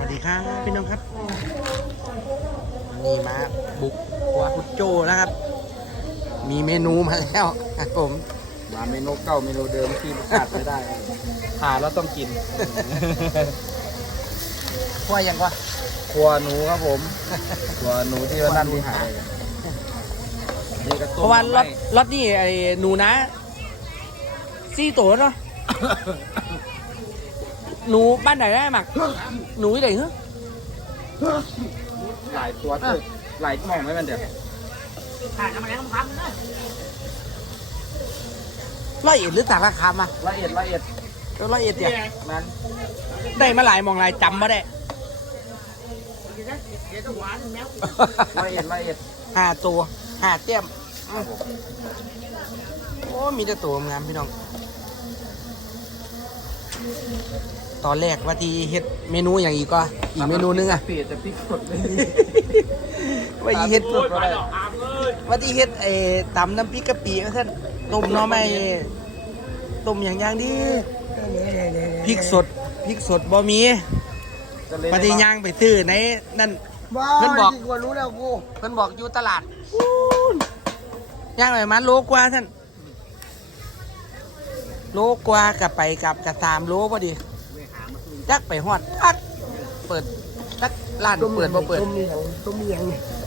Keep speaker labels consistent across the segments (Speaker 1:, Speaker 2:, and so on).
Speaker 1: วัสดีครับพี่น้องครับนี่มาบุกครัวพุทโจแล้วครับมีเมนูมาแล้วครับผม
Speaker 2: มาเมนูเก่าเมนูเดิมที่ขาดไม่ได้หาแล้วต้องกิน
Speaker 1: ครัวยังวะ
Speaker 2: ครัวหนูครับผมครัวหนูที่ว่านั่นที่หายนี่ก็
Speaker 1: เพ
Speaker 2: ต้ม
Speaker 1: ราะว่ารถนี่ไอ้หนูนะซี่ตัวเนาะ หนูบ้านไหนได้หมักหนูที่ไหนเหรอ
Speaker 2: หลายตัวเลยหลายหม่องไหมมันเดี๋ยว
Speaker 1: ร้อยเอ็ดหรือสารคามอ่ะ
Speaker 2: ละเอียด
Speaker 1: ร้อยเอ็ดเนี่ย
Speaker 2: นั้น
Speaker 1: ได้มาหลายมองหลายจำมาได้
Speaker 2: ละเอียด
Speaker 1: 5 ตัว5เตี้ยมโอ้มีแต่ตัวงามพี่น้องตอนแรกว่าที่เฮ็ดเมนูอย่างอีกก็อีกเมนูนึงอ่ะ
Speaker 2: เปียจะพริกสดเลย
Speaker 1: ว่าที่เฮ็ดว่าที่เฮ็ดตำน้ำพริกกะปิก็ท่านต้มหน่อไม้ต้มอย่างดีพริกสดบ่มีปฏิย่างไปซื้อในนั่นเพิ่นบอกรู้แล้วกูเพิ่นบอกอยู่ตลาดย่างไปมันโลกว่าท่านโลกว่ากับไปกับ3 โลพอดีจักไปฮอดพักเปิดจักร้านเปิดบ่เปิดต้มยัง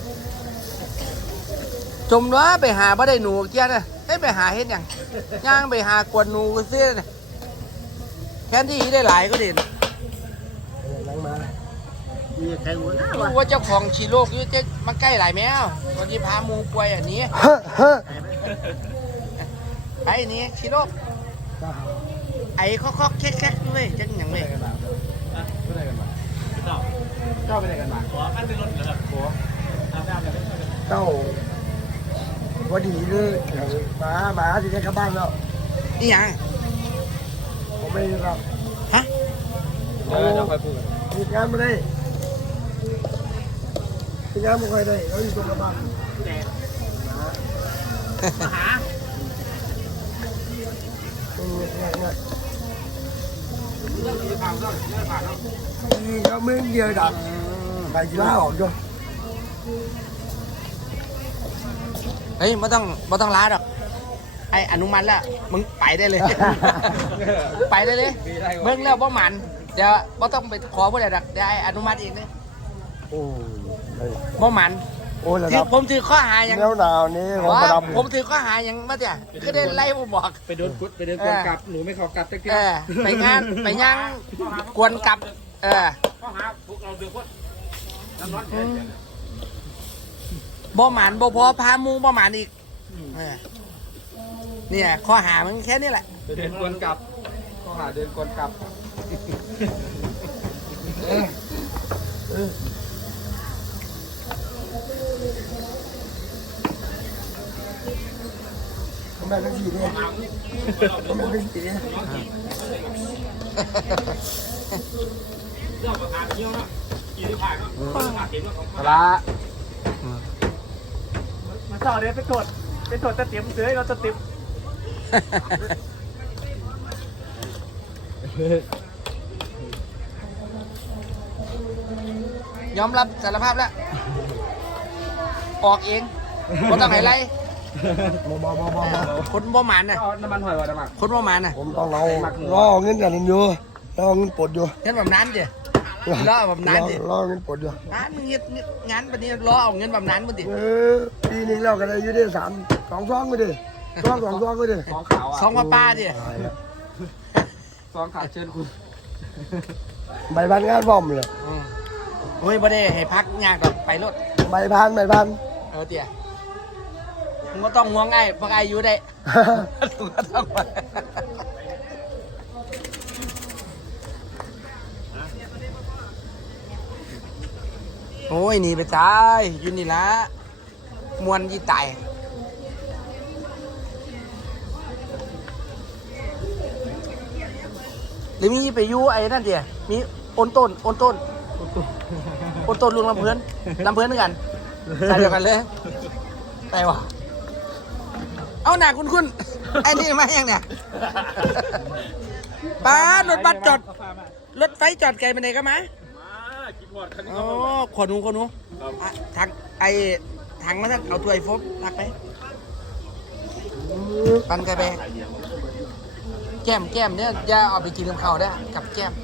Speaker 1: จมว่าไปหาบ่ได้หนูเกี้ยนะให้ไปหาเฮ็ดหยังย่างไปหากวนหนูเสียนะแค่ที่ได้หลายก็เด่นรู้ว่าเจ้าของชีโรคอยู่จะมาใกล้หลายแมวตอนนี้พามูป่วยอันนี้ไปนี้ชีโรคไอ้คอกแค่ด้วยจังหยังเลย
Speaker 2: เจ้าไปไหนกันมาขอขั้นเป็นรถเหรอขอ
Speaker 3: เจ้าพอดีเลยหมาสิได้กลับบ้านแล้ว
Speaker 1: นี่ยัง
Speaker 3: ผมไม่ได้รับ
Speaker 1: ฮะ
Speaker 2: เราค่อยพูด
Speaker 3: มีงานไม่ได้มีงานไม่ค่อยได้เราอยู่ตรงกลับบ้านหานี่ก็มึงเดียวดับไปกีฬาออกจ้ะ
Speaker 1: เฮ้ยไม่ต้องล้าดอกไออนุมัติแล้วมึงไปได้เลย ไปได้เลยเบิ่งแล้วบ่หมันเดี๋ยวบ่ต้องไปขอผู้ใดดอกเดี๋ยวไออนุมัติเองเลย
Speaker 3: โอ้
Speaker 1: บ่หมัน
Speaker 3: โอ้แล้ว
Speaker 1: ที่ผมถือข้อหาอย่าง
Speaker 3: แนวหนาวนี้ของประดับ
Speaker 1: ผมถือข้อหาอย่างมาเดี๋ยวก็ได้ไล่ผมบอก
Speaker 2: ไปโดนกุดไปเดินกวนกลับหนูไม่เขากัดตะเกีย
Speaker 1: ไปงานไปย่างกวนกลับบ่หมันบ่พอพามูบ่หมันอีกเนี่ยข้อหามันแค่นี้แหละ
Speaker 2: เดินกวนกลับข้อหาเดินกวนกลับ
Speaker 3: ทำไมทั้งสี่เนี่ยทำไมทั้งสี่เนี่ย
Speaker 2: ละ
Speaker 4: มาต่อเลยไปกดจะเตรียมซื้อเราจะเตรียม
Speaker 1: ยอมรับสารภาพแล้ว ออกเองคนต้องไหนไร
Speaker 3: บ่
Speaker 1: คนบ่หมันน่ะ
Speaker 2: น้ำมันหอยว่าจะมา
Speaker 1: คนบ่หมันน่ะ
Speaker 3: ผมต้องรอเงินกันอยู่รอเงินปลดอยู่
Speaker 1: เงินแบบนั้นดิรอแบบนั้นดิ
Speaker 3: รอเงินปลดอยู่
Speaker 1: งานมึงเฮ็ดงานวันนี้รอเอาเงินแบบนั้นมึงดิ
Speaker 3: ปีนึงเราก็ได้อยู่ได้2 ไปดิ2 ไปดิ
Speaker 2: สองขาวอ่ะ
Speaker 1: สองป้าดิ
Speaker 2: สองขาวเชิญคุณ
Speaker 3: ใบพันงานพร้อมเลย
Speaker 1: โอ้ยบ่ได้ให้พักยากดอกไปรถ
Speaker 3: ใบพัน
Speaker 1: เตี๋ยมึงก็ต้องห่วงไอ้พวกไอ้อยู่ได้มึงก็ต้องโอ้ยหนีไปตายอยู่นี่ละมวนยี่ตายหรือมีไปอยู่ไอ้นั่นเดียมีโอนต้นลุงลำเพื่อนด้วยกันใส่เดียวกันเลยไปวะเอาหนักคุณไอ้นี่มาอย่างเนี่ยป้ารถบัสจอดรถไฟจอดไกลไปไหนก็มาอ๋อขอหนูอ่ะถังถังมาท่านเอาถ้วยโฟมตักไปปันกันไปแก้มเนี่ยอย่าเอาไปกินกับข้าวได้กับแก้ม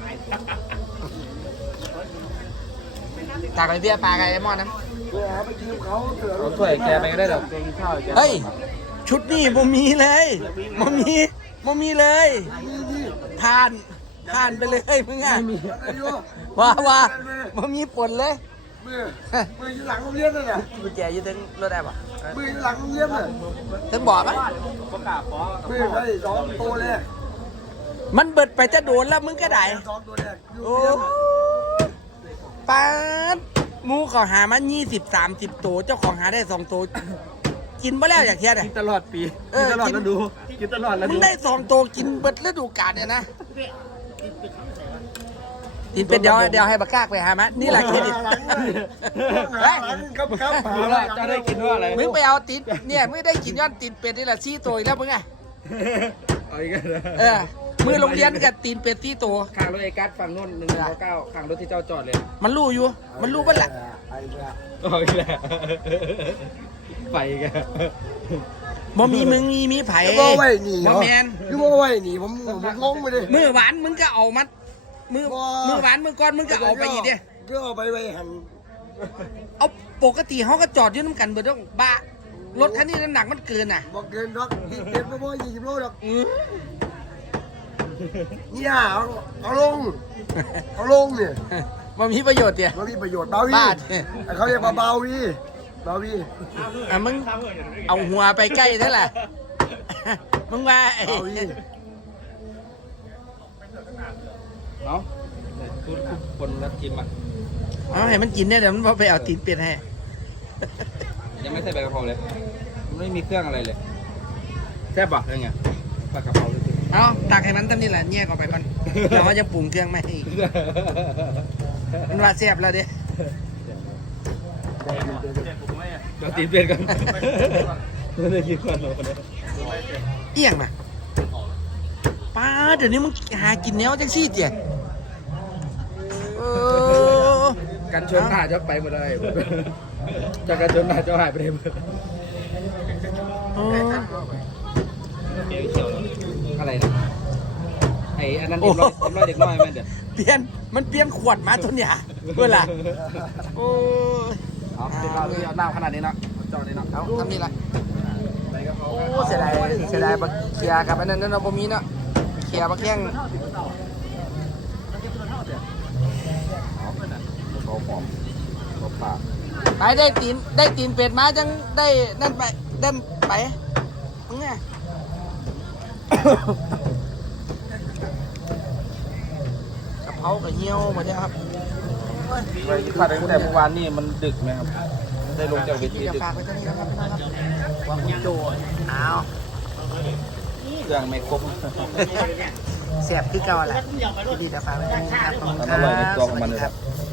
Speaker 1: ตักไปเบี้ยปลาไก่ไอ้มอนนะ
Speaker 3: ไปกินเขาเถื่อน
Speaker 2: เอาถ้วยแกไปก็ได้หรอกแกกินข้าวแก
Speaker 1: เฮ้ยชุดนี้บ่มีเลยบ่มีเลยผ่านไปเลยมึงอ่ะว่าบ่มีผลเลย
Speaker 3: มืออยู่หลังโรงเรียนนั่นแหละ
Speaker 1: กุญแจยืดถึงรถได้ปะ
Speaker 3: มืออยู่หลังโรงเรียนน่ะ
Speaker 1: ถึงบอกปะ
Speaker 2: ประกาศขอ
Speaker 3: มือได้2ตัวแรก
Speaker 1: มันเบิดไปจะโดนแล้วมึงก็ได้
Speaker 3: 2ตัวแรก
Speaker 1: โอ้ป๊าดหมูเขาหามา20-30ตัวเจ้าของหาได้2ตัวกินมาแล้วอย่างเทียน
Speaker 2: กินตลอดปี
Speaker 1: เออ
Speaker 2: กินตลอดฤดูกินตลอดฤ
Speaker 1: มึ
Speaker 2: ดู
Speaker 1: งได้2ตัวกินเบิดฤดูกาลเนี่ยนะกินเป็นเดี๋ยวให้บักกากไปหามานี่แหละเครดิต
Speaker 3: ครับ
Speaker 2: เอาละจะได้กินว่าอะไร
Speaker 1: มึงไปเอาติดเนี่ยมึงได้กินย้อนติดเป็ดนี่แหละซี่ตัวอีกแล้วมึงไง
Speaker 2: เอาอีกแล้วนะ
Speaker 1: เออมือโรงเรียนกับตีนเป็ดซี่ตัว
Speaker 2: ข้างรถไอ้กัสฝั่งโน้น199ข้างรถที่เจ้าจอดเลย
Speaker 1: มันรู้อยู่มันรู้บ้างแหละ
Speaker 2: เอาอีกแล้วไปกัน
Speaker 1: บ่มีมึงมีไผ่
Speaker 3: ว่าไว้หนี
Speaker 1: บ่แมน
Speaker 3: คือว่าไว้หนีผมงงไปเลย
Speaker 1: มือหวานมึงก็เอามัดมือหวานมึงก่อนมึงก็เอาไปอีกเดีย
Speaker 3: ก็เอาไปไว้หัน
Speaker 1: เอาปกติเขาก็จอดอยู่น้ำกันเบิดต้องบ้ารถคันนี้น้ำหนักมันเกินน่ะ
Speaker 3: บอกเกินรักเก็บมาบ่20 โลหรอก
Speaker 1: อื้อ
Speaker 3: เนี่ยเอาลงเนี่ย
Speaker 1: มันมีประโยชน์เดีย
Speaker 3: มันมีประโยชน์เบาวี
Speaker 1: บ้าเนี่ย
Speaker 3: เขาเรียกว่าเบาวี
Speaker 1: อ่ะมึงเอาหัวไปใกล้เท่าไหร่ มึงว่าไอ้
Speaker 3: เบาวี
Speaker 2: เนาะทุกคนรับกินอ่ะ
Speaker 1: เอาให้มันกินเนี่ยเดี๋ยวมันไปเอาตีนเป็ดให้
Speaker 2: ยังไม่ใส่ใบกะเพราเลยมันไม่มีเครื่องอะไรเลยแซ่บป่ะยังไงปลากะเพราเลย
Speaker 1: เอาตักให้มันตั้งนี่แหละแยกออกไปก่อนเดี๋ยวเขาจะปรุงเครื่องไม่ให้อีกมันว่าแซ่บแล้วเด้
Speaker 2: เดี๋ยวตีนเปลี่ยนกันไม่ได้กินก่อนเลย
Speaker 1: เอี่ยงน่ะป้าเดี๋ยวนี้มึงหากินแนวจังซี่เตี๋ยเออ
Speaker 2: กันชนหน้าจะไปหมดเลยจากกันชนหน้าจะหายไปเลย
Speaker 1: เออ
Speaker 2: อะไรนะไอ้อันนั้นเด็กน้อยเด็กน้อยมันเดี๋ยว
Speaker 1: เปลี่ยนขวดมาตัวเนี้ยเพื่ออะไรโอ้ย
Speaker 2: เอาติดเราที่เอาหน้าขนาดนี้เนาะจอดนี่เนาะ
Speaker 1: เอาทำนี่ละโอ้เสียดายบักเขียกับอันนั้นเราบ่มีเนาะเขียบักแข้ง
Speaker 2: เขาหอมเขาปาก
Speaker 1: ไปได้ตีนเป็ดมาจังได้นั่นไปนั่นไปมึงไงกะเพรากับเงี้ยวมาเนี่ยครับ
Speaker 2: ไปขาดตั้งแต่เมื่อวานนี่มันดึกไหมครับได้ลงจากเวที
Speaker 1: จะ
Speaker 2: ดึก
Speaker 1: ฝากไว้เท่านี้นะครับพี่น้องครับวางโจเอา
Speaker 2: เครื่องไม่ครบ
Speaker 1: เสียบที่เก่าแหละดีจะฝากไว้เท่านี้ครับขอบคุณค
Speaker 2: อ
Speaker 1: รับ
Speaker 2: ร่อยในตัวของมันเลยครับ